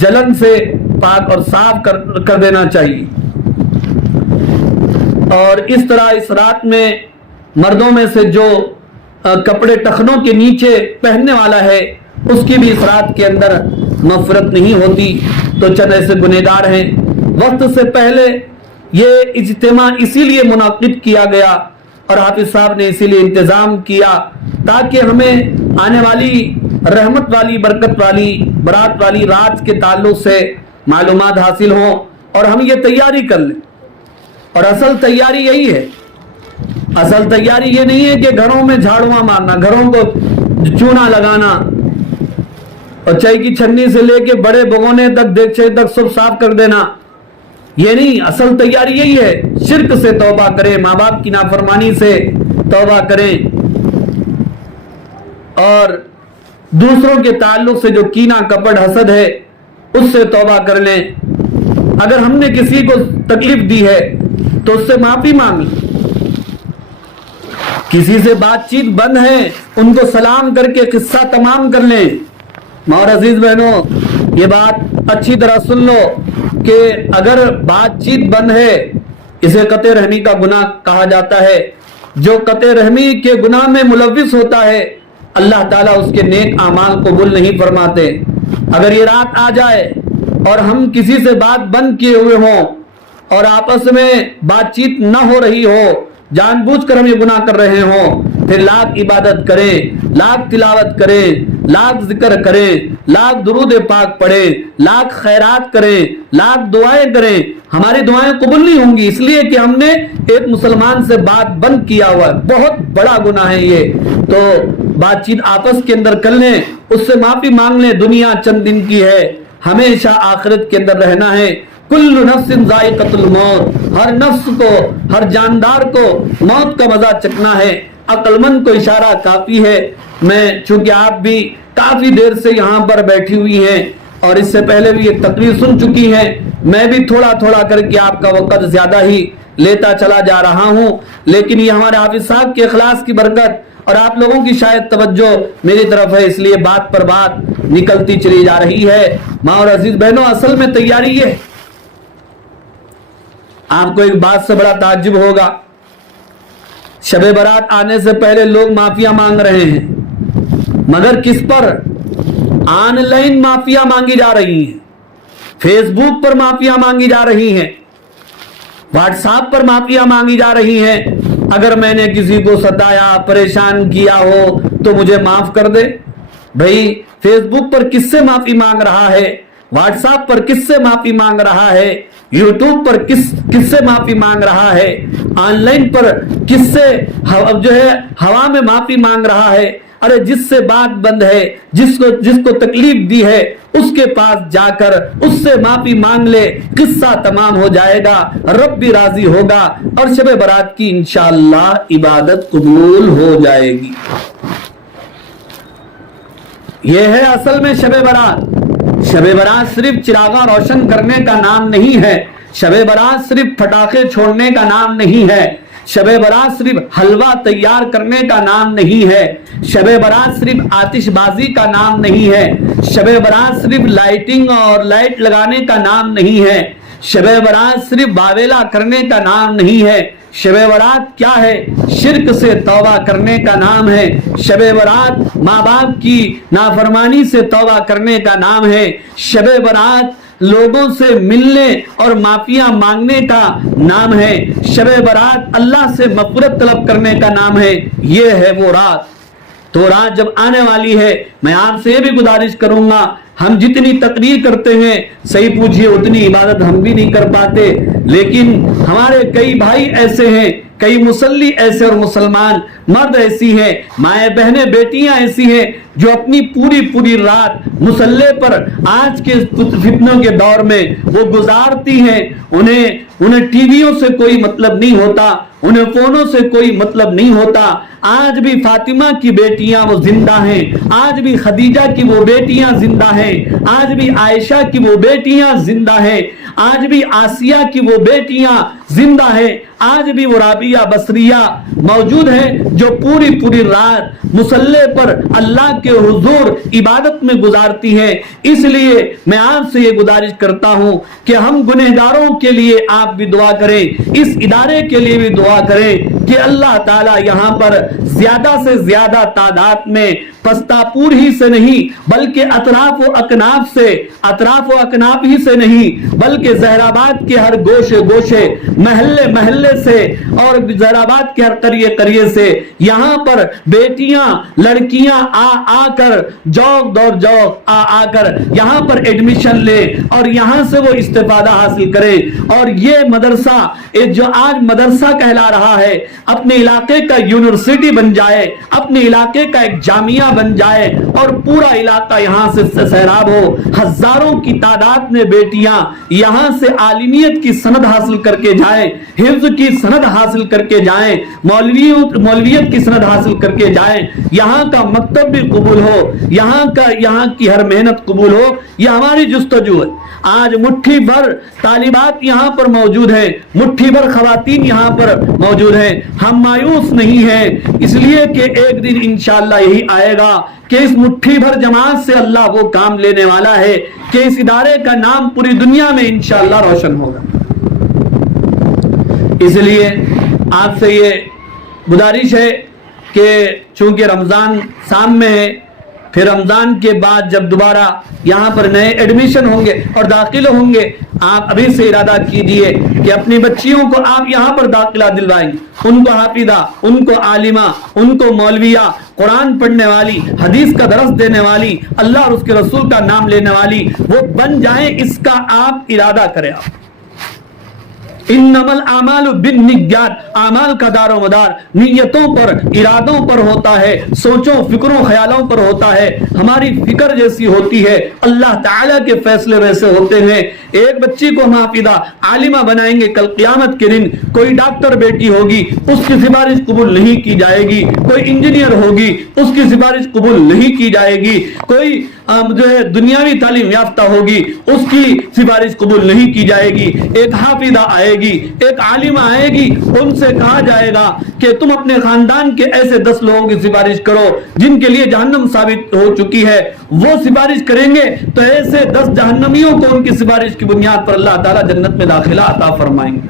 جلن سے پاک اور صاف کر دینا چاہیے۔ اور اس طرح اس رات میں مردوں میں سے جو کپڑے ٹخنوں کے نیچے پہننے والا ہے اس کی بھی اس رات کے اندر مغفرت نہیں ہوتی۔ تو چند ایسے گنہگار ہیں۔ وقت سے پہلے یہ اجتماع اسی لیے منعقد کیا گیا اور حافظ صاحب نے اسی لیے انتظام کیا تاکہ ہمیں آنے والی رحمت والی، برکت والی، برات والی رات کے تعلق سے معلومات حاصل ہوں اور ہم یہ تیاری کر لیں۔ اور اصل تیاری یہی ہے، اصل تیاری یہ نہیں ہے کہ گھروں میں جھاڑواں مارنا، گھروں کو چونا لگانا اور چائے کی چھنی سے لے کے بڑے بگونے تک، دیگچے تک سب صاف کر دینا، یہ نہیں۔ اصل تیاری یہی ہے، شرک سے توبہ کریں، ماں باپ کی نافرمانی سے توبہ کریں، اور دوسروں کے تعلق سے جو کینہ کپٹ حسد ہے اس سے توبہ کر لیں۔ اگر ہم نے کسی کو تکلیف دی ہے تو اس سے معافی مانگ لیں۔ کسی سے بات چیت بند ہے ان کو سلام کر کے قصہ تمام کر لیں۔ اور عزیز بہنوں، یہ بات اچھی طرح سن لو کہ اگر بات چیت بند ہے، اسے قطع رحمی کا گناہ کہا جاتا ہے۔ جو قطع رحمی کے گناہ میں ملوث ہوتا ہے اللہ تعالیٰ اس کے نیک اعمال قبول نہیں فرماتے۔ اگر یہ رات آ جائے اور ہم کسی سے بات بند کیے ہوئے ہوں اور آپس میں بات چیت نہ ہو رہی ہو، جان بوجھ کر ہم یہ گناہ کر رہے ہوں، پھر لاکھ عبادت کریں، لاکھ تلاوت کریں، لاکھ ذکر کریں، لاکھ درود پاک پڑھیں، لاکھ خیرات کریں، لاکھ دعائیں کریں، ہماری دعائیں قبول نہیں ہوں گی، اس لیے کہ ہم نے ایک مسلمان سے بات بند کیا ہوا ہے۔ بہت بڑا گناہ ہے یہ۔ تو بات چیت آپس کے اندر کر لیں، اس سے معافی مانگ لیں۔ دنیا چند دن کی ہے، ہمیشہ آخرت کے اندر رہنا ہے۔ کل نفس ذائقۃ الموت، ہر نفس کو، ہر جاندار کو موت کا مزہ چکھنا ہے۔ عقل مند کو اشارہ کافی ہے۔ میں چونکہ آپ بھی کافی دیر سے یہاں پر بیٹھی ہوئی ہیں اور اس سے پہلے بھی ایک تقریر سن چکی ہیں، میں بھی تھوڑا تھوڑا کر کے آپ کا وقت زیادہ ہی لیتا چلا جا رہا ہوں، لیکن یہ ہمارے حافظ صاحب کے اخلاص کی برکت اور آپ لوگوں کی شاید توجہ میری طرف ہے، اس لیے بات پر بات نکلتی چلی جا رہی ہے۔ ماں اور عزیز بہنوں، اصل میں تیاری یہ ہے۔ آپ کو ایک بات سے بڑا تعجب ہوگا، شب برات آنے سے پہلے لوگ معافیاں مانگ رہے ہیں، مگر کس پر؟ آن لائن معافیاں مانگی جا رہی ہیں، فیس بک پر معافیاں مانگی جا رہی ہیں، واٹس ایپ پر معافیاں مانگی جا رہی ہیں۔ اگر میں نے کسی کو ستایا، پریشان کیا ہو تو مجھے معاف کر دے۔ بھئی فیس بک پر کس سے معافی مانگ رہا ہے؟ واٹس ایپ پر کس سے معافی مانگ رہا ہے؟ یوٹیوب پر کس سے معافی مانگ رہا ہے؟ آن لائن پر کس سے جو ہے ہوا میں معافی مانگ رہا ہے؟ ارے جس سے بات بند ہے، جس کو تکلیف دی ہے، اس کے پاس جا کر اس سے معافی مانگ لے، قصہ تمام ہو جائے گا، رب بھی راضی ہوگا اور شب برات کی انشاءاللہ عبادت قبول ہو جائے گی۔ یہ ہے اصل میں شب برات۔ شب برات صرف چراغاں روشن کرنے کا نام نہیں ہے، شب برات صرف پٹاخے چھوڑنے کا نام نہیں ہے، شب برات صرف حلوہ تیار کرنے کا نام نہیں ہے، شب برات صرف آتش بازی کا نام نہیں ہے، شب برات صرف لائٹنگ اور لائٹ لگانے کا نام نہیں ہے، شب برات صرف باویلا کرنے کا نام نہیں ہے، شب برات کیا ہے؟ شرک سے توبہ کرنے کا نام ہے۔ شب برات ماں باپ کی نافرمانی سے توبہ کرنے کا نام ہے۔ شب برات لوگوں سے ملنے اور معافیاں مانگنے کا نام ہے۔ شب برات اللہ سے مغفرت طلب کرنے کا نام ہے۔ یہ ہے وہ رات۔ تو رات جب آنے والی ہے، میں آپ سے یہ بھی گزارش کروں گا، ہم جتنی تقریر کرتے ہیں صحیح پوچھئے اتنی عبادت ہم بھی نہیں کر پاتے، لیکن ہمارے کئی بھائی ایسے ہیں، کئی مسلی ایسے اور مسلمان مرد ایسی ہیں، مائیں بہنیں بیٹیاں ایسی ہیں جو اپنی پوری رات مصلی پر آج کے فتنوں کے دور میں وہ گزارتی ہیں۔ انہیں ٹی ویوں سے کوئی مطلب نہیں ہوتا، انہیں فونوں سے کوئی مطلب نہیں ہوتا۔ آج بھی فاطمہ کی بیٹیاں وہ زندہ ہیں، آج بھی خدیجہ کی وہ بیٹیاں زندہ ہیں، آج بھی عائشہ کی وہ بیٹیاں زندہ ہیں، آج بھی آسیہ کی وہ بیٹیاں زندہ ہیں، آج بھی وہ رابعہ بصریہ موجود ہیں جو پوری رات مصلی پر اللہ کے حضور عبادت میں گزارتی ہیں۔ اس لیے میں آپ سے یہ گزارش کرتا ہوں کہ ہم گنہگاروں کے لیے آپ بھی دعا کریں، اس ادارے کے لیے بھی دعا کریں کہ اللہ تعالیٰ یہاں پر زیادہ سے زیادہ تعداد میں پستہ پور ہی سے نہیں بلکہ اطراف و اکناف ہی سے نہیں بلکہ زہرآباد کے ہر گوشے محلے سے اور زہرآباد کے ہر قریے سے یہاں پر بیٹیاں لڑکیاں آ کر جوق آ کر یہاں پر ایڈمیشن لے اور یہاں سے وہ استفادہ حاصل کرے، اور یہ مدرسہ جو آج مدرسہ کہلا رہا ہے اپنے علاقے کا یونیورسٹی بن جائے، اپنے علاقے کا ایک جامعہ بن جائے اور پورا علاقہ یہاں سے سیراب ہو۔ ہزاروں کی تعداد میں بیٹیاں یہاں سے عالمیت کی سند حاصل کر کے جائیں، حفظ کی سند حاصل کر کے جائیں، مولویت کی سند حاصل کر کے جائیں، یہاں کا مکتب بھی قبول ہو، یہاں کی ہر محنت قبول ہو، یہ ہماری جستجو ہے۔ آج مٹھی بھر طالبات یہاں پر موجود ہیں، مٹھی بھر خواتین یہاں پر موجود ہیں، ہم مایوس نہیں ہیں، اس لیے کہ ایک دن انشاءاللہ یہی آئے گا کہ اس مٹھی بھر جماعت سے اللہ وہ کام لینے والا ہے کہ اس ادارے کا نام پوری دنیا میں انشاءاللہ روشن ہوگا۔ اس لیے آپ سے یہ گزارش ہے کہ چونکہ رمضان سامنے ہے، پھر رمضان کے بعد جب دوبارہ یہاں پر نئے ایڈمیشن ہوں گے اور داخلے ہوں گے، آپ ابھی سے ارادہ کیجئے کہ اپنی بچیوں کو آپ یہاں پر داخلہ دلوائیں، ان کو حافظہ، ان کو عالمہ، ان کو مولویہ، قرآن پڑھنے والی، حدیث کا درس دینے والی، اللہ اور اس کے رسول کا نام لینے والی وہ بن جائیں، اس کا آپ ارادہ کریں۔ انما الاعمال بالنیات، اعمال کا دار و مدار نیتوں پر، ارادوں پر ہوتا ہے، سوچوں فکروں خیالوں پر ہوتا ہے۔ ہماری فکر جیسی ہوتی ہے اللہ تعالیٰ کے فیصلے ویسے ہوتے ہیں۔ ایک بچی کو ہم حافظہ عالمہ بنائیں گے، کل قیامت کے دن کوئی ڈاکٹر بیٹی ہوگی اس کی سفارش قبول نہیں کی جائے گی، کوئی انجینئر ہوگی اس کی سفارش قبول نہیں کی جائے گی، کوئی جو ہے دنیاوی تعلیم یافتہ ہوگی اس کی سفارش قبول نہیں کی جائے گی۔ ایک حافظہ آئے گی، ایک عالمہ آئے گی، ان سے کہا جائے گا کہ تم اپنے خاندان کے ایسے 10 لوگوں کی سفارش کرو جن کے لیے جہنم ثابت ہو چکی ہے، وہ سفارش کریں گے تو ایسے 10 جہنمیوں کو ان کی سفارش کی بنیاد پر اللہ تعالیٰ جنت میں داخلہ عطا فرمائیں گے۔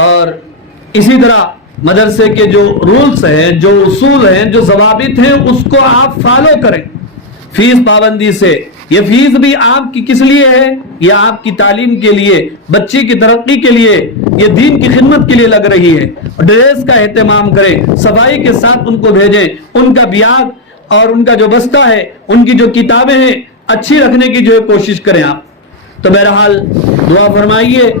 اور اسی طرح مدرسے کے جو رولز ہیں، جو اصول ہیں، جو ضوابط ہیں، اس کو آپ فالو کریں فیس پابندی سے۔ یہ فیس بھی آپ کی کس لیے ہے؟ یہ آپ کی تعلیم کے لیے، بچی کی ترقی کے لیے، یہ دین کی خدمت کے لیے لگ رہی ہے۔ ڈریس کا اہتمام کریں، صفائی کے ساتھ ان کو بھیجیں، ان کا بیاگ اور ان کا جو بستہ ہے، ان کی جو کتابیں ہیں اچھی رکھنے کی جو ہے کوشش کریں آپ۔ تو بہرحال دعا فرمائیے